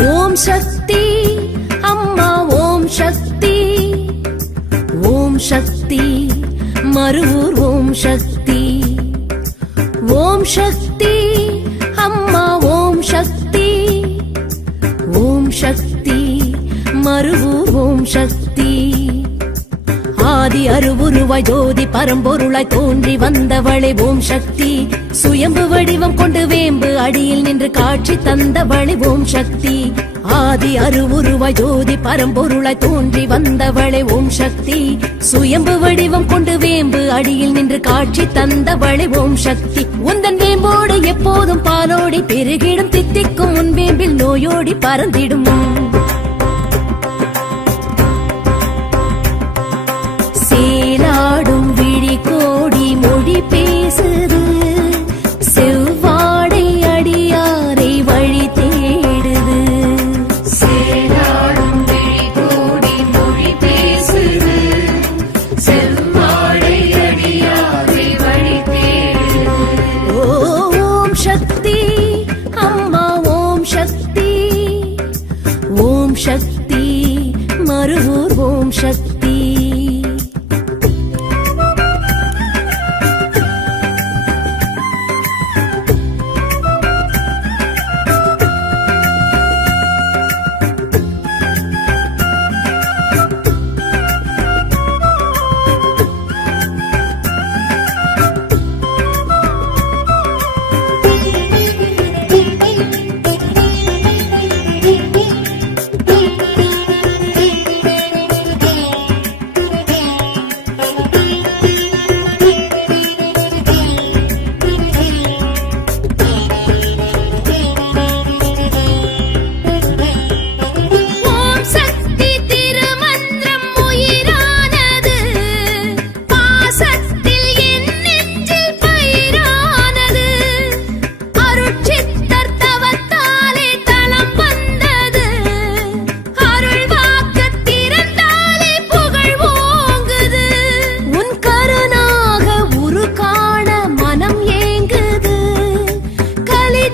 ஓம் சக்தி அம்மா ஓம் சக்தி. ஓம் சக்தி மருவூர் ஓம் சக்தி. ஓம் சக்தி அம்மா ஓம் சக்தி. ஓம் சக்தி மருவூர் ஓம் சக்தி. ஆதி அருவுருவாய் ஜோதி பரம்பொருளாய் தோன்றி வந்தவளே ஓம் சக்தி. சுயம்பு வடிவம் கொண்டு வேம்பு அடியில் நின்று காட்சி தந்தவளே ஓம் சக்தி. ஆதி அருவுருவாய் ஜோதி பரம்பொருளாய் தோன்றி வந்தவளே ஓம் சக்தி. சுயம்பு வடிவம் கொண்டு வேம்பு அடியில் நின்று காட்சி தந்தவளே ஓம் சக்தி. உந்தன் வேம்போடு எப்போதும் பாலோடி பெருகிடும் தித்திக்கும் உன் வேம்பில் நோயோடி பறந்திடும். பேசுது. செவ்வாடை அடியாரை வழி தேடுது. சேலாடும் விழி கோடி மொழி பேசுது. செவ்வாடை அடியாரை வழி தேடுது. ஓம் சக்தி அம்மா ஓம் சக்தி. ஓம் சக்தி மருவூர் ஓம் சக்தி.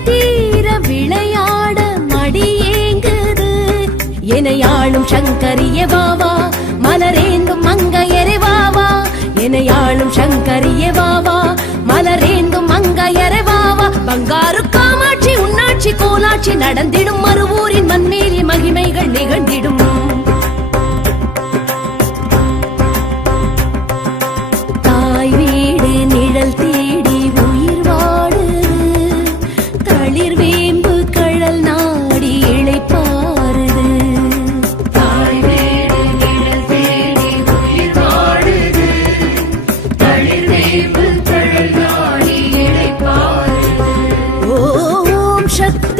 தீர விளையாட மடியேங்குது. எனையாளும் சங்கரிய பாவா மலரேந்தும் மங்கையரை வாவா எனையாளும் சங்கரிய பாவா மலரேந்தும் மங்கையரை வாவா பங்காரு காமாட்சி உன்னாட்சி கோலாட்சி நடந்திடும் மறுவூரின் மண்மேலி மகிமைகள் நிகழ்ந்திடும். ஓம்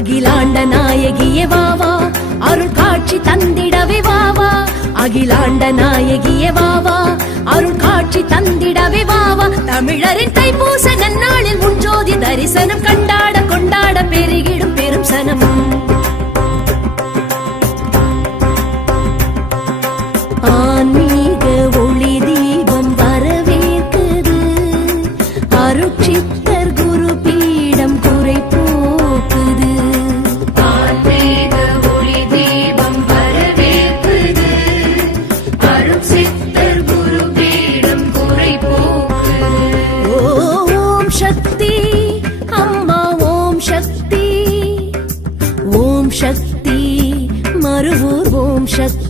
அகிலாண்ட நாயகியே வாவா அருள் காட்சி தந்திடவே வாவா அகிலாண்ட நாயகியே வாவா அருள் காட்சி தந்திடவே வாவா தமிழரின் தைப்பூச நன்னாளில் முன்ஜோதி தரிசனம் கண்டாட கொண்டாட பெருகிடும் பெரும் சனமும். சக்தி மறுவூர் ஓம் சக்தி.